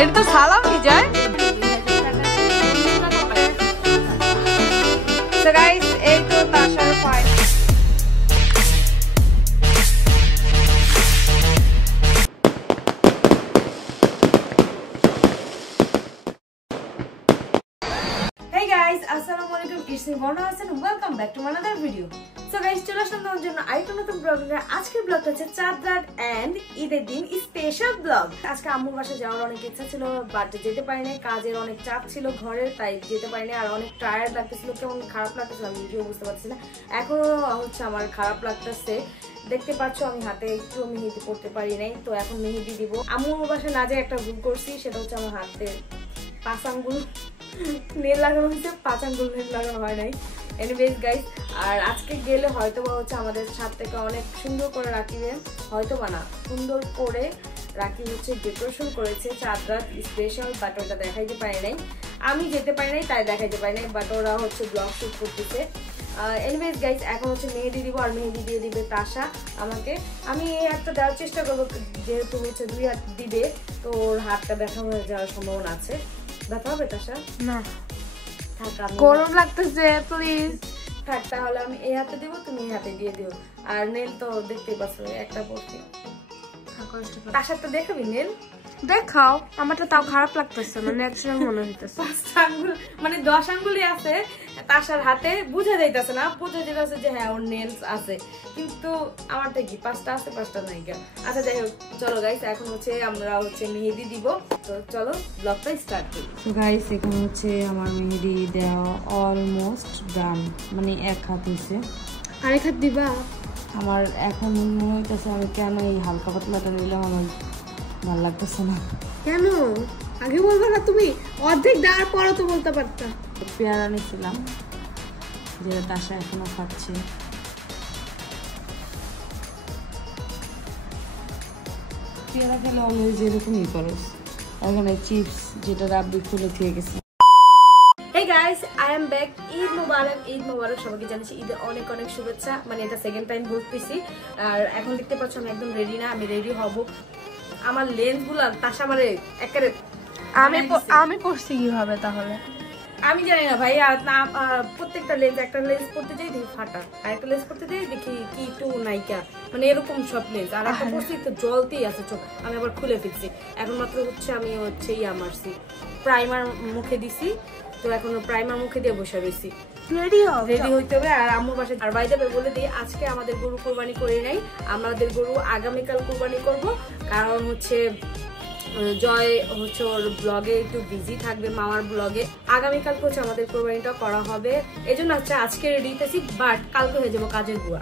এটা তো সালামি যায়। So guys, এই তো তাশার file. Hey guys, assalamualaikum. It's me Borna Hassan. Welcome back to another video. So guys, চলে আসলাম তোমার জন্য আরেকটা নতুন ব্লগ নিয়ে। আজকের ব্লগটা হচ্ছে চাঁদ রাত এন্ড ঈদের দিন স্পেশাল ব্লগ। আজকে আম্মুর বাসায় যাওয়ার অনেক ইচ্ছা ছিল, বাট যেতে পারিনি, কাজের অনেক চাপ ছিল ঘরের, তাই যেতে পারিনি। আর অনেক টায়ার্ড লাগতেছিল, কেমন খারাপ লাগতেছিল আমি নিজেও বুঝতে পারছি না। এখনো হচ্ছে আমার খারাপ লাগতেছে। দেখতে পাচ্ছ আমি হাতে একটু মেহেদি করতে পারি নাই, তো এখন মেহেদি দিব। আম্মুর বাসায় না যে একটা ভুল করছি, সেটা হচ্ছে আমার হাতে 5 আঙ্গুল নেল লাগানো হয়েছে, 5 আঙ্গুল নেল লাগানো হয় নাই। এনিওয়েজ গাইস, আর আজকে গেলে হয়তো বা হচ্ছে আমাদের ছাদ থেকে অনেক সুন্দর করে রাখিবে, হয়তো বা না সুন্দর করে রাখি হচ্ছে ডেকোরেশন করেছে চাঁদ রাত স্পেশাল, বাট ওটা দেখাইতে পারি নাই, আমি যেতে পারি নাই তাই দেখাইতে পারি নাই, বাট ওরা হচ্ছে ব্লগ শুট করতেছে। এনিওয়েজ গাইস, এখন হচ্ছে মেহেদি দিব, আর মেহেদি দিয়ে দিবে তাশা আমাকে। আমি এই হাতটা দেওয়ার চেষ্টা করবো, যেহেতু হচ্ছে 2 হাত দিবে, তো ওর হাতটা ব্যথা হয়ে যাওয়ার সম্ভাবনা আছে। ব্যথা হবে তাশা? না, গরম লাগতেছে, প্লিজ থাক। তাহলে আমি এই হাতে দিব, তুমি এই হাতে দিয়ে দিও। আর নেল তো দেখতেই পাচ্ছ একটা পড়ছি। তাশার তো দেখাবি নেল? দেখাও, আমারটা তাও খারাপ লাগতেছে, মানে একসময় মনে হইতেছে 5 আঙ্গুল মানে 10 আঙ্গুলই আছে তাশার হাতে, বুঝা যাইতেছে না, বুঝা যাইতেছে যে হ্যাঁ ওর নেলস আছে, কিন্তু আমারটা কি 5টা আছে 5টা নাই কেন। আচ্ছা যাই হোক, চলো গাইস, এখন হচ্ছে আমরা হচ্ছে মেহেদি দিব, তো চলো ব্লগটা স্টার্ট করি। তো গাইস, এখন হচ্ছে আমার মেহেদি দেওয়া অলমোস্ট ডান, মানে 1 হাত হয়েছে, আরেক হাত দিবা। আমার এখন মনে হইতেছে আমি কেন এই হালকা পাতলাটা নিলাম, আমার ভালো লাগতেছে না। কেন আগে বলবে না? তুমি অর্ধেক দেওয়ার পরও তো বলতে পারতা। পেয়ারা নিয়েছিলাম, যেটা তাশা এখনো খাচ্ছে। পেয়ারা খেলে অলওয়েজ এরকমই করস, এখানে চিপস যেটা রাব্বি খুলে থেকে গেছে। Hey guys, I am back. Eid মুবারক, ঈদ মুবারক সবাইকে জানাচ্ছি ঈদের অনেক অনেক শুভেচ্ছা। মানে এটা সেকেন্ড টাইম বলতেছি। আর এখন দেখতে পাচ্ছ আমি একদম রেডি না, আমি রেডি হব। আমার লেন্স গুলা তাশা মারে একেবারে। আমি পড়ছি কিভাবে তাহলে আমি জানি না ভাই। আর প্রত্যেকটা লেন্স, একটা লেন্স পড়তে যাই দেখি ফাটা, আর একটা লেন্স পড়তে যাই দেখি কি একটু নাইকা, মানে এরকম সব লেন্স। আর একটা পড়ছি তো জলতেই আছে চোখ, আমি আবার খুলে ফেলছি। এখন মাত্র হচ্ছে আমি হচ্ছে মারছি, প্রাইমার মুখে দিছি, তো এখন প্রাইমার মুখে দিয়ে বসে রয়েছি, রেডি হইতে হবে। আর আম্মুর বাসায় আর বাই যাবে বলে দিই, আজকে আমাদের গরু কোরবানি করে নাই, আমাদের গরু আগামীকাল কোরবানি করব। কারণ হচ্ছে জয় হচ্ছে ওর ব্লগে একটু বিজি থাকবে, মামার ব্লগে। আগামীকাল হচ্ছে আমাদের কোরবানিটা করা হবে, এই জন্য হচ্ছে আজকে রেডি হইতেছি, বাট কালকে হয়ে যাবো কাজের বুয়া,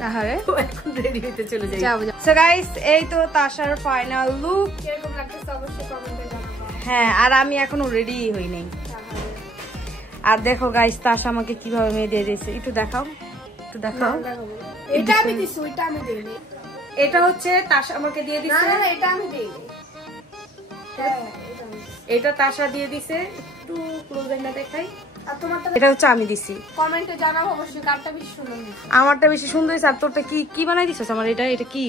তাহলে এখন রেডি হইতে চলে যাই। সো গাইস, এই তো তাশার ফাইনাল লুক, কিরকম লাগতেছে অবশ্যই কমেন্টে জানাবেন। হ্যাঁ, আর আমি এখনো রেডি হই নাই। আর দেখো গাইস, তাশা আমাকে কিভাবে মেহেদি দিয়েছে, একটু দেখাও, একটু দেখাও। এটা আমি দিছি, ওইটা আমি দেইনি। এটা হচ্ছে তাশা আমাকে দিয়ে দিছে। না, এটা আমি দেইনি, এটা তাশা দিয়ে দিছে। একটু ক্লোজ এন্ড দেখাই। আর তোমারটা? এটা হচ্ছে আমি দিছি। কমেন্টে জানাও অবশ্যই কারটা বেশি সুন্দর হয়েছে। আমারটা বেশি সুন্দর হয়েছে। আর তোরটা কি কি বানাই দিছস? আমার এটা কি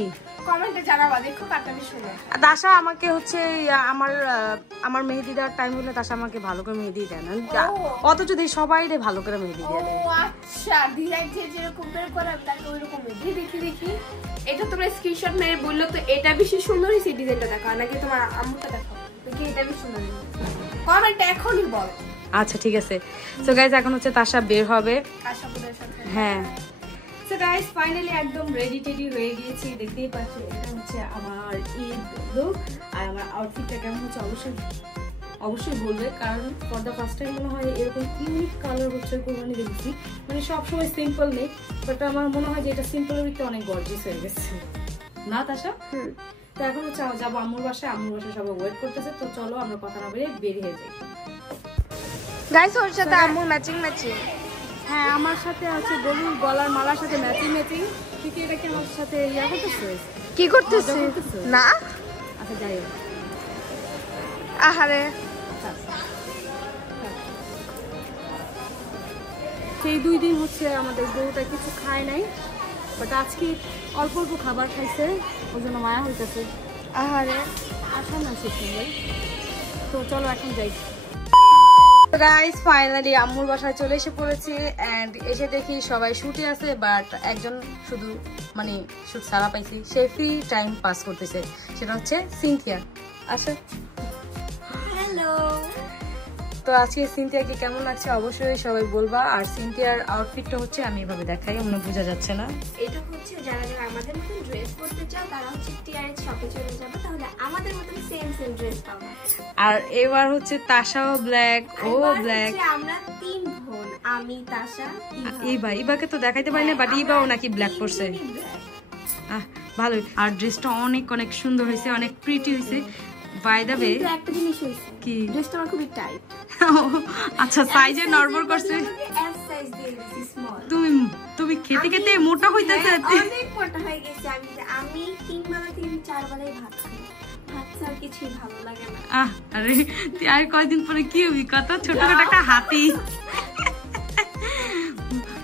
কমেন্টে জানাবা, দেখো কারটা বেশি সুন্দর। তাশা আমাকে হচ্ছে আমার মেহেদি দেওয়ার টাইম হলে তাশা আমাকে ভালো করে মেহেদি দেয় না, অথচ যদি সবাই ভালো করে মেহেদি দেয়। ও আচ্ছা, ডিজাইন যেরকম বের করে আমি তাকে ওইরকম মেহেদি দেখি। এটা তোমরা স্ক্রিনশট মেরে বললো তো এটা বেশি সুন্দর হয়েছে, ডিজাইনটা দেখো, নাকি তোমার আম্মুটা দেখো দেখি এটা বেশি সুন্দর হয়েছে, কমেন্টে এখনই বল। আচ্ছা ঠিক আছে। সো গাইস, এখন হচ্ছে তাশা বের হবে আশাপুরের সাথে। হ্যাঁ, সো গাইস ফাইনালি একদম রেডি টেডি হয়ে গিয়েছি, দেখতেই পাচ্ছ। এটা হচ্ছে আমার ঈদ লুক। আর আমার আউটফিটটা কেমন হচ্ছে অবশ্যই বলবে, কারণ ফর দ্য ফার্স্ট টাইম মনে হয় এরকম ইউনিক কালার হচ্ছে কোরবানি দেখছি। মানে সবসময় সিম্পল নেই, বাট আমার মনে হয় যে এটা সিম্পলের ভিতরে অনেক গর্জিয়াস হয়ে গেছে না তাশা? তো এখন হচ্ছে যাবো আম্মুর বাসায়, সবাই ওয়েট করতেছে, তো চলো আমরা কথা না বেরিয়ে বেরিয়ে যাই। গাইস, ওর সাথে আম্মুর ম্যাচিং। হ্যাঁ, আমার সাথে আছে গরুর গলার মালার সাথে ম্যাচিং। তুই কি এটা কি আমার সাথে করতেছিস? কি করতেছিস? না, আচ্ছা যাই হোক। আহারে, সেই 2 দিন হচ্ছে আমাদের গরুটা কিছু খায় নাই, বাট আজকে অল্প অল্প খাবার খাইছে, ওই জন্য মায়া হইতেছে। আহারে আসা না শিখে ভাই, তো চলো এখন যাই। গাইস ফাইনালি আম্মুর বাসায় চলে এসে পড়েছি এন্ড এসে দেখি সবাই শুটে আছে, বাট একজন শুধু মানে শুট সারা পাইছি, সে ফ্রি টাইম পাস করতেছে, সেটা হচ্ছে সিনথিয়া। আচ্ছা হ্যালো, তো আজকে সিনথিয়াকে কেমন লাগছে অবশ্যই সবাই বলবা। আর সিনথিয়ার আউটফিটটা হচ্ছে আমি এভাবে দেখাই, মনে বোঝা যাচ্ছে না। এটা হচ্ছে যারা যারা আমাদের মতন ড্রেস পরতে চাও তারা হচ্ছে টিআরএস শপে চলে যাবে, তাহলে আমাদের মতন সেম সেম ড্রেস পাবে। আর এবার হচ্ছে তাশাও ব্ল্যাক, ও ব্ল্যাক, আমরা তিন বোন, আমি তাশা ইবাকে তো দেখাইতে পারি না, বাট ইবাও নাকি ব্ল্যাক পরছে। ভালোই, আর ড্রেসটা অনেক অনেক সুন্দর হয়েছে, অনেক প্রিটি হয়েছে। বাই দ্য ওয়ে একটা জিনিস হইছে, কি ড্রেসটা আমার খুবই টাইট। আচ্ছা সাইজে নরমাল করছে, এস সাইজ দিয়ে দিছি স্মল। তুমি খেতে খেতে মোটা হইতাছে, অনেক মোটা হয়ে গেছে। আমি 3 বেলা থেকে 4 বেলায় ভাত খাই, ভাত ছাড়া কিছুই ভালো লাগে না। আরে তুই আর কয়দিন পরে কি হবি, কত ছোটখাটো একটা হাতি।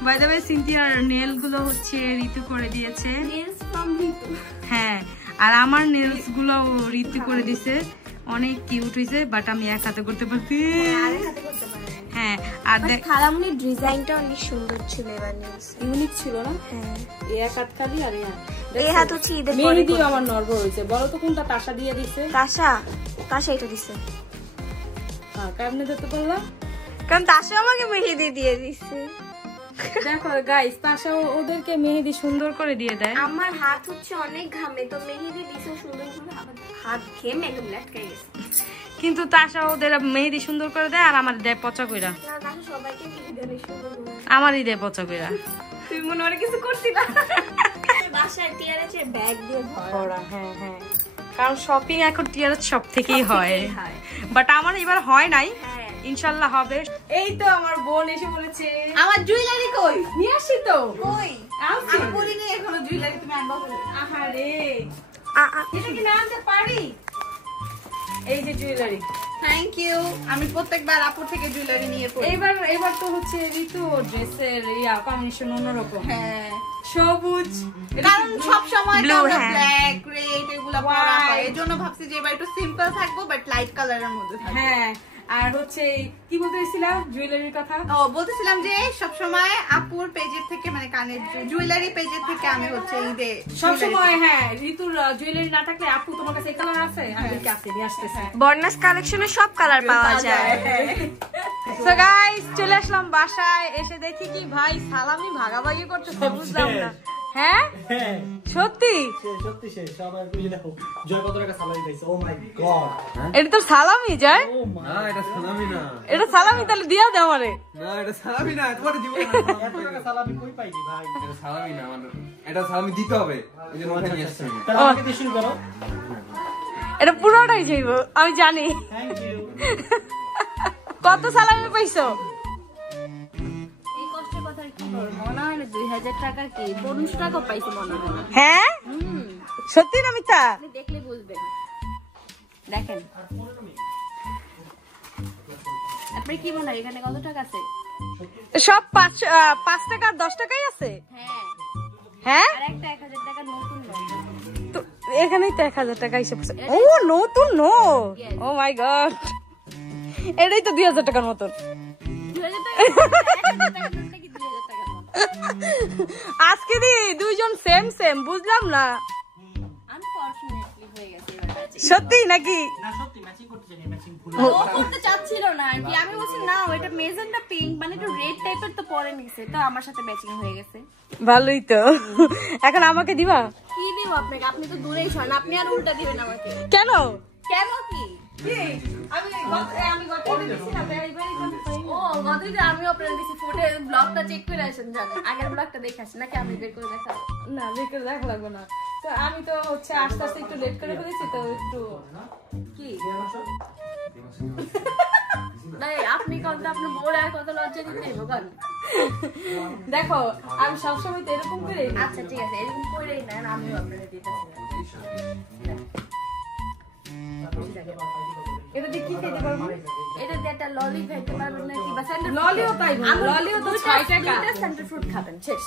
বাই দ্য ওয়ে সিনথিয়ার নেল গুলো হচ্ছে ঋতু করে দিয়েছে, নেলস ফ্রম ঋতু। হ্যাঁ, আর আমার নেলস গুলো ঋতু করে দিয়েছে, অনেক কিউট হইছে, বাট আমি এক হাতে করতে পারছি। হ্যাঁ, আর দেখ খালামনির ডিজাইনটা অনেক সুন্দর ছিল, এবার নেলস ইউনিক ছিল না? হ্যাঁ, এই এক হাত খালি, আর এই হাত হচ্ছে ঈদের পরে মেহেদি আমার নরবর হইছে। বলো তো কোনটা তাশা দিয়ে দিছে? তাশা এটা দিছে। হ্যাঁ, কেমনে দিতে পারলাম? কারণ তাশা আমাকে মেহেদি দিয়ে দিছে। দেখো গাইস, তাশা ওদেরকে মেহেদি সুন্দর করে দিয়ে দেয়। আমার হাত হচ্ছে অনেক ঘামে, তো মেহেদি দিছে সুন্দর করে, হাত ঘেমে একদম লটকে গেছে। কিন্তু তাশা ওদের মেহেদি সুন্দর করে দেয়, আর আমার দেয় পচা কইরা। না, তাশা সবাইকে মেহেদি দেয় সুন্দর করে, আমারই দেয় পচা কইরা। তুমি মনে হয় কিছু করছি না। বাসায় টিআরএস এর ব্যাগ দিয়ে ভরা। হ্যাঁ হ্যাঁ, কারণ শপিং এখন টিআরএস সব থেকেই হয়, বাট আমার এবার হয় নাই, ইনশাআল্লাহ হবে। এই তো আমার বোন এসে বলেছে, আমার জুয়েলারি কই? নিয়ে আসি তো। কই? আমি বলিনি এখনো জুয়েলারি তুমি আনবা বলে। আহারে, এটা কি না আনতে পারি? এই যে জুয়েলারি। Thank you. আমি প্রত্যেকবার আপুর থেকে জুয়েলারি নিয়ে পড়ি। এবার তো হচ্ছে ঋতু ড্রেসের কম্বিনেশন অন্যরকম। হ্যাঁ, সবুজ, কারণ সব সময় তো আমরা হ্যাঁ। ব্ল্যাক রেড এগুলা পরা হয়, এজন্য ভাবছি যে এবার একটু সিম্পল থাকবো বাট লাইট কালারের মধ্যে থাকবো। হ্যাঁ, আর হচ্ছে কি বলতেছিলাম জুয়েলারির কথা? বলতেছিলাম যে সব সময় আপুর পেজের থেকে মানে কানের জুয়েলারি পেজের থেকে আমি হচ্ছে ঈদে সব সময়, হ্যাঁ, ঋতুর জুয়েলারি না থাকলে আপু তোমার কাছে কালার আছে, আমি কাছে নিয়ে আসতেছি। বর্ণাস কালেকশনে সব কালার পাওয়া যায়। সো গাইস, চলে আসলাম বাসায়, এসে দেখি কি ভাই সালামি ভাগাভাগি করতেছে, বুঝলাম না। হ্যাঁ সত্যি, সত্যি সে সবাই বুঝে দেখো জয় কত টাকা সালামি পাইছে। ও মাই গড, এটা তো সালামি যায় না এটা সালামি না, এটা সালামি, তাহলে দিয়া দে আমারে। না এটা সালামি না, তোমার দিব না। এত টাকা সালামি কই পাইলি ভাই? এটা সালামি না, মানে এটা সালামি দিতে হবে, এই জন্য মাথা নিয়ে আসছি। তাহলে আমাকে দিয়ে শুরু করো। এটা পুরোটাই যাইব, আমি জানি। Thank you. কত সালামি পাইছো? এই কষ্টের কথা কি বলবো, মনে হয় না 2000 টাকা কি 50 টাকা পাইছি মনে হয়। হ্যাঁ সত্যি না মিথ্যা? আপনি দেখলে বুঝবেন, দেখেন। আপনি কি মনে হয় এখানে কত টাকা আছে? সব 5 টাকা 10 টাকাই আছে। হ্যাঁ, হ্যাঁ, আর একটা 1000 টাকা নতুন নোট। তো এখানেই তো 1000 টাকা হিসেব করছে। ও নতুন নোট, ও মাই গড, এটাই তো 2000 টাকার মতন। 2000 টাকা 1000 টাকা নোট নাকি 2000 টাকা নোট? আজকে দি দুইজন সেম সেম, বুঝলাম না। আনফরচুনেটলি হয়ে গেছে এবার। সত্যি নাকি? না সত্যি ম্যাচিং করতে জানি, ম্যাচিং ভুল। ও করতে চাচ্ছিল না আর কি, আমি বলছি না ওটা মেজেন্টা পিঙ্ক মানে একটু রেড টাইপের, তো পরে নিছে, তো আমার সাথে ম্যাচিং হয়ে গেছে। ভালোই তো। এখন আমাকে দিবা? কি দিব আপনাকে? আপনি তো দূরেই ছন, আপনি আর উল্টা দিবেন আমাকে। কেন? কেন কি? ও গতদিন আমিও আপনার দিছি ফুটে ব্লগটা চেক করে আসেন, জানেন আগের ব্লগটা দেখে আসেন নাকি আমি বের করে দেখাবো? না দেখে দেখা লাগবে না, তো আমি তো হচ্ছে আস্তে আস্তে একটু লেট করে ফেলেছি, তো একটু কি নাই আপনি কত আপনার বড় আর কত লজ্জা দিতে ভগবান। দেখো আমি সবসময় তো এরকম করে। আচ্ছা ঠিক আছে, এরকম করেই নেন, আমিও আপনাকে দিতেছি। এটা দিয়ে কি খেতে পারবো? এটা দিয়ে একটা ললি খাইতে পারবেন নাকি? বা সেন্টার ললিও পাইবো, ললিও তো 6 টাকা। সেন্টার ফ্রুট খাবেন শেষ।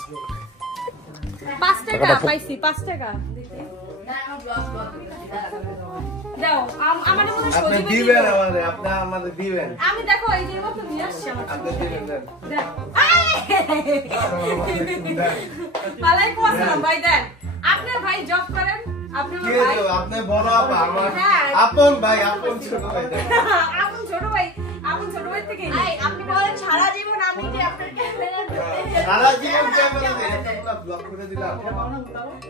5 টাকা পাইছি, 5 টাকা। দেখি দাও আমাদের মধ্যে আপনি দিবেন আমাদের, আপনি আমাদের দিবেন। আমি দেখো এই যে মতো নিয়ে আসছি আমার আপনি দিবেন দেন। দেন ওয়ালাইকুম আসসালাম ভাই দেন। আপনি ভাই জব করেন, আপনি আমার ভাই, আপনি বড় আপা, আমার হ্যাঁ। আপন ভাই, আপন ছোট ভাই দেন। আপন ছোট ভাই, আপন ছোট ভাই থেকে আপনি বলেন সারা জীবন আমি যে আপনার ক্যামেরা সারা জীবন ক্যামেরা দিয়ে একটা ব্লক করে দিলাম,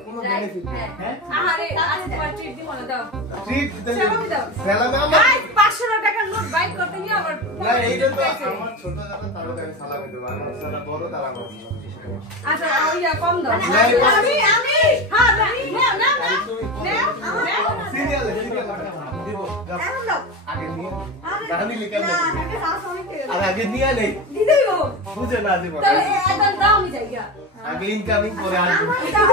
কোনো বেনিফিট নেই। আরে আজ তোমার ট্রিট দিব না দাও। ঠিক সালামি দাও। সালামি আমার ভাই 500 টাকার নোট বাইক করতে গিয়ে আবার না, এইটা তো আমার ছোট দাদা, তাহলে আমি সালামি দেব, আমার সালা বড় দাদা আমার। আচ্ছা ওইটা কম দাও। না, আমি হ্যাঁ না না না সিরিয়াল দিব না আগে নিয়ে গানি লিখে না, আর আগে নিয়ে নেই দিতেই গো বুঝে না দিব, তাহলে একদম দাও আমি যাই গা। আগে ইনকামিং করে আসবে। দাও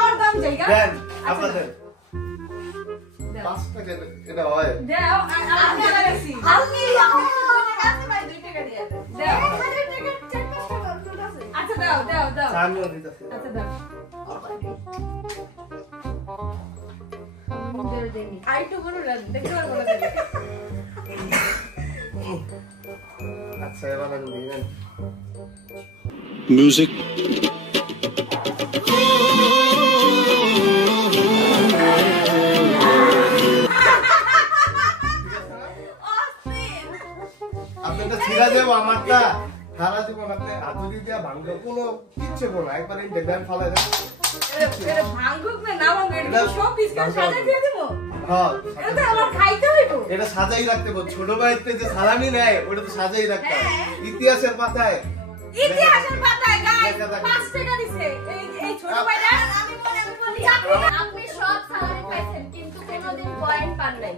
আমার দাম যাই গা। দেন আপনাদের 5 টাকা এটা হয়। দাও আমি লাগাইছি। আপনি কাছে ভাই 2 টাকা দিয়ে দেন। দাও 1000 টাকা 4-5 টাকা নোট আছে। আচ্ছা দাও দাও দাও সামনে দিতেছি। আচ্ছা দাও আইটু বড় দেখতে পারবো না তাহলে। আচ্ছা এবার আমি দিবেন Music. আপনারটা ছিড়া যাবো, আমারটা সারা জীবন আপনি হাতুড়ি দিয়ে ভাঙবে, কোনো কিচ্ছু না, একবার এই দেন ফালাই দেন। এটা ভাঙুক না না ভাঙুক এটা সব পিস করে সাজা দিয়ে দেবো। হ্যাঁ এটা তো আমার খাইতে হইব। এটা সাজাই রাখতে হবে, ছোট ভাইতে যে সালামি নেয় ওটা তো সাজাই রাখতে হবে ইতিহাসের পাতায়। ইতিহাসের পাতায় গাইস 5 টাকা দিছে এই ছোট ভাইরা। আমি বলি আপনি সব সালামি পাইছেন কিন্তু কোনোদিন পয়েন্ট পান নাই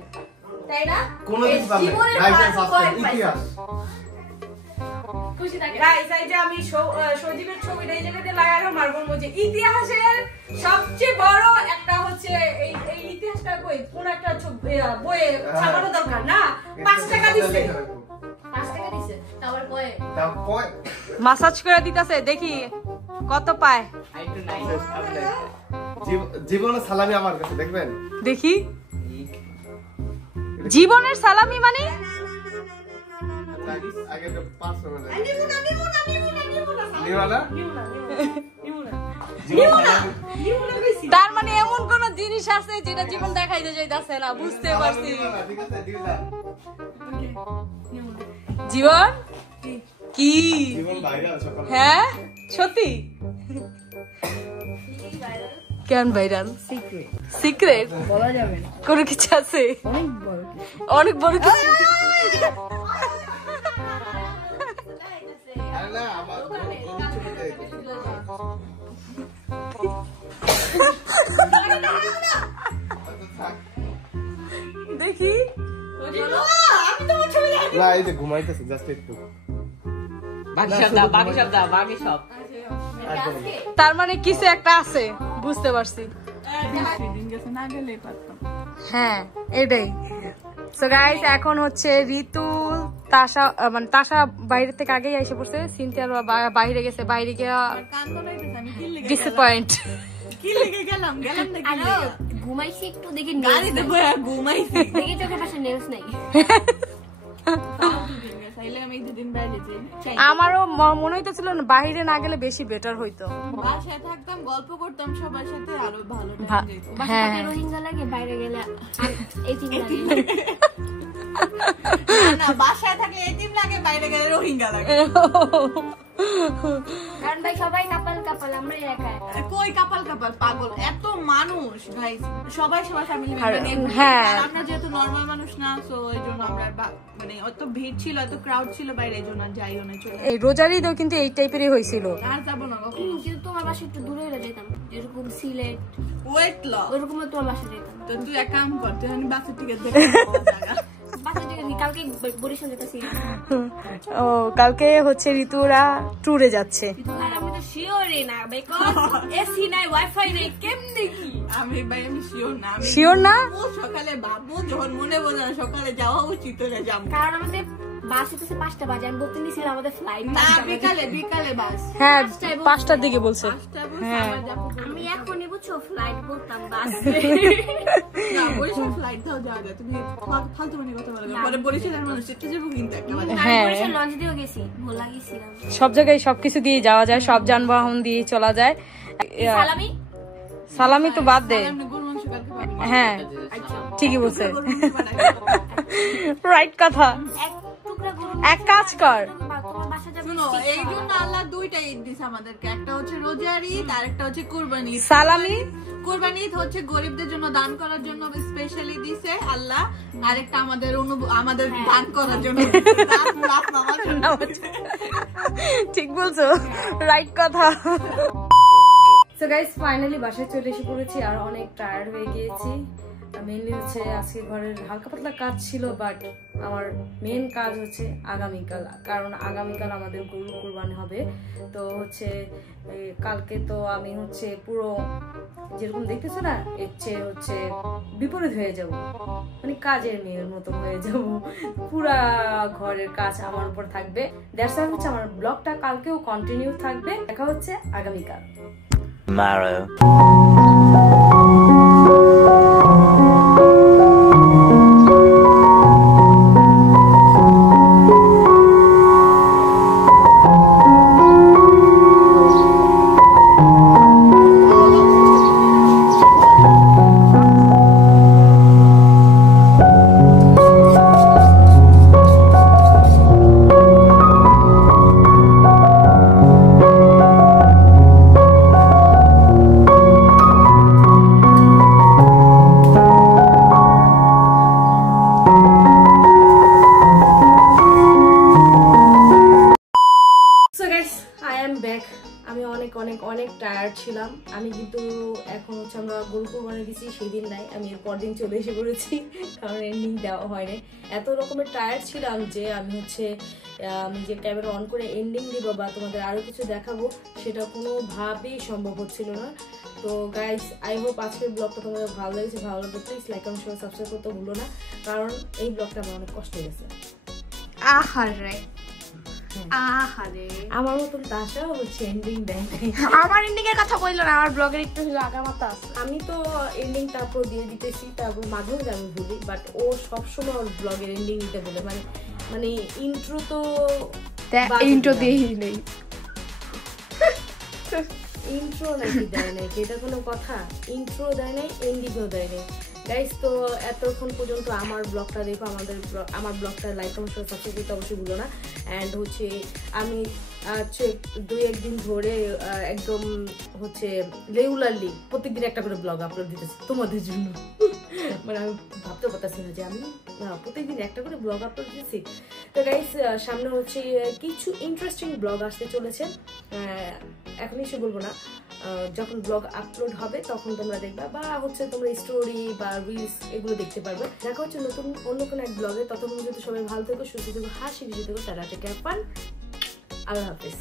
তাই না? কোনোদিন পাবে জীবনের লাইফের first ফার্স্ট point ইতিহাস। খুশি থাকে গাইস এই যে আমি সজীবের ছবিটা এই জায়গাতে লাগানো মারবো যে ইতিহাসের সবচেয়ে বড় একটা হচ্ছে এই ইতিহাসটা কই কোন একটা বইয়ে ছাপানো দরকার না। 5 টাকা দিছে। 5 টাকা দিছে তারপর পয়েন্ট তাও কয় মাসাজ করে দিতেছে দেখি কত পায় জীবনে সালামি আমার কাছে দেখবেন দেখি। জীবনের সালামি মানে আগে তো 500 নিবালা তার মানে এমন কোন জিনিস আছে যেটা জীবন দেখাইতে যাইতাছে না, বুঝতে পারছি। ঠিক আছে দিলা জীবন কি জীবন ভাইরাল সকাল হ্যাঁ সত্যি কেন ভাইরাল সিক্রেট বলা যাবে না, কোনো কিছু আছে অনেক বড় কিছু। আরে না আমার দেখি আমি তোমার ছবি দেখি। না এই যে ঘুমাইতেছে জাস্ট একটু বাকি সব তার মানে কিছু একটা আছে বুঝতে পারছি। হ্যাঁ এটাই। সো গাইস এখন হচ্ছে ঋতু তাশা মানে তাশা বাইরে থেকে আগেই এসে পড়ছে, সিনথিয়ার বাইরে গেছে, বাইরে গিয়া ডিসঅ্যাপয়েন্ট ঘুমাইছি একটু দেখি ঘুমাইছি দেখি চোখের পাশে নেলস নাই। আমারও মনে হইতেছিল বাইরে না গেলে বেশি বেটার হইতো। বাসায় থাকতাম গল্প করতাম সবার সাথে আরো ভালো বাসায় রোহিঙ্গা লাগে বাইরে গেলে এতিম লাগে। না বাসায় থাকলে এতিম লাগে বাইরে গেলে রোহিঙ্গা লাগে। কারণ ভাই সবাই কাপাল কাপাল আমরা একা কই কাপাল কাপাল পাগল এত মানুষ ভাই সবাই সবার ফ্যামিলি মেম্বার। হ্যাঁ আমরা যেহেতু নরমাল মানুষ না সো এই জন্য আমরা মানে অত ভিড় ছিল এত ক্রাউড ছিল বাইরে এই জন্য যাইও না চলে এই রোজারিদও কিন্তু এই টাইপেরই হয়েছিল। আর যাবো না কখনো। কিন্তু তোমার বাসা একটু দূরে হয়ে যেতাম যেরকম সিলেট ওয়েট লস ওরকম তোমার বাসা যেতাম। তো তুই এক কাম কর তুই আমি বাসের টিকিট দেখে বাসা থেকে কালকে বরিশাল যেতেছি। ও কালকে হচ্ছে ঋতুরা ট্যুরে যাচ্ছে। আর আমি তো শিওরই না বিকজ এসি নাই ওয়াইফাই নাই কেমনে কি আমি ভাই আমি শিওর না শিওর না সকালে বাবু যখন মনে বোঝা সকালে যাওয়া উচিত হলে যাবো। কারণ আমাদের বাস হচ্ছে 5টা বাজে, আমি বলতে নিছিলাম আমাদের ফ্লাইট না বিকালে বাস। হ্যাঁ 5টার দিকে বলছে। হ্যাঁ আমি এখনই বুঝছো ফ্লাইট বলতাম বাস। না বরিশাল ফ্লাইট দাও যাওয়া যায়, তুমি ফালতু মানে কথা বলবে পরে বরিশালের মানুষ একটু যাবো কিন্তু একটা বাজে। হ্যাঁ বরিশাল লঞ্চ দিয়েও গেছি, ভোলা গেছিলাম। সব জায়গায় সবকিছু দিয়ে যাওয়া যায়, সব যানবাহন দিয়ে চলা যায়। সালামি তো বাদ দে। এমনি গরু মাংস কালকে পাবি। হ্যাঁ আচ্ছা ঠিকই বলছে, গরু মাংস বানাই। রাইট কথা। এক টুকরা গরু এক কাজ কর, তোমার বাসা যাবে। শুনো এই জন্য আল্লাহ দুইটা ঈদ দিছে আমাদেরকে, একটা হচ্ছে রোজার ঈদ আর একটা হচ্ছে কুরবানি ঈদ। সালামি কুরবানি ঈদ হচ্ছে গরিবদের জন্য দান করার জন্য স্পেশালি দিছে আল্লাহ, আরেকটা আমাদের দান করার জন্য। ঠিক বলছো, রাইট কথা। সো গাইস ফাইনালি বাসায় চলে এসে পড়েছি আর অনেক টায়ার্ড হয়ে গিয়েছি। মেইনলি হচ্ছে আজকে ঘরের হালকা পাতলা কাজ ছিল, বাট আমার মেন কাজ হচ্ছে আগামীকাল, কারণ আগামীকাল আমাদের গরু কুরবানি হবে। তো হচ্ছে কালকে তো আমি হচ্ছে পুরো যেরকম দেখতেছো না এর চেয়ে হচ্ছে বিপরীত হয়ে যাব, মানে কাজের মেয়ের মতো হয়ে যাব, পুরা ঘরের কাজ আমার উপর থাকবে। দ্যাটস ওয়াই হচ্ছে আমার ব্লগটা কালকেও কন্টিনিউ থাকবে। দেখা হচ্ছে আগামীকাল। আমি অনেক টায়ার্ড ছিলাম। আমি কিন্তু এখন হচ্ছে আমরা গরু কুরবানি দিছি সেই দিন নাই, আমি এর পর দিন চলে এসে পড়েছি, কারণ এন্ডিং দেওয়া হয়নি। এত রকমের টায়ার্ড ছিলাম যে আমি হচ্ছে আমি যে ক্যামেরা অন করে এন্ডিং দিব বা তোমাদের আরো কিছু দেখাবো সেটা কোনোভাবেই সম্ভব হচ্ছিল না। তো গাইস আই হোপ আজকের ব্লগটা তোমাদের ভালো লেগেছে। ভালো লাগলে please like comment share subscribe করতে ভুলো না, কারণ এই ব্লগটা আমার অনেক কষ্ট হয়েছে। আমার মতন তাসাও হচ্ছে এন্ডিং দেয়। আমার এন্ডিং এর কথা বললো না, আমার ব্লগের একটু আগামাতা আছে। আমি তো এন্ডিং তারপর দিয়ে দিতেছি, তারপর মাঝে মাঝে আমি ভুলি, বাট ও সবসময় ওর ব্লগের এন্ডিং দিতে বলে, মানে ইন্ট্রো তো ইন্ট্রো দিয়েই নেই, ইন্ট্রো নাকি দেয় নাই, এটা কোনো কথা? ইন্ট্রো দেয় নাই, এন্ডিংও দেয় নাই। গাইস তো এতক্ষণ পর্যন্ত আমার ব্লগটা দেখো, আমার ব্লগটা লাইক কমেন্ট সাবস্ক্রাইব করতে অবশ্যই ভুলো না। অ্যান্ড হচ্ছে আমি হচ্ছে 2-1 দিন ধরে একদম হচ্ছে রেগুলারলি প্রত্যেকদিন একটা করে ব্লগ আপলোড দিতেছি তোমাদের জন্য। মানে আমি ভাবতে পারতেছি না যে আমি প্রত্যেকদিন একটা করে ব্লগ আপলোড দিতেছি। তো গাইস সামনে হচ্ছে কিছু ইন্টারেস্টিং ব্লগ আসতে চলেছে, এখনই সে বলবো না, যখন ব্লগ আপলোড হবে তখন তোমরা দেখবা, বা হচ্ছে তোমরা স্টোরি বা রিলস এগুলো দেখতে পারবে। দেখা হচ্ছে নতুন অন্য কোনো এক ব্লগে। ততক্ষণ যদি সবাই ভালো থেকো, সুস্থ থেকো, হাসি খুশি থেকো। টাটা, টেক কেয়ার, আল্লাহ হাফেজ।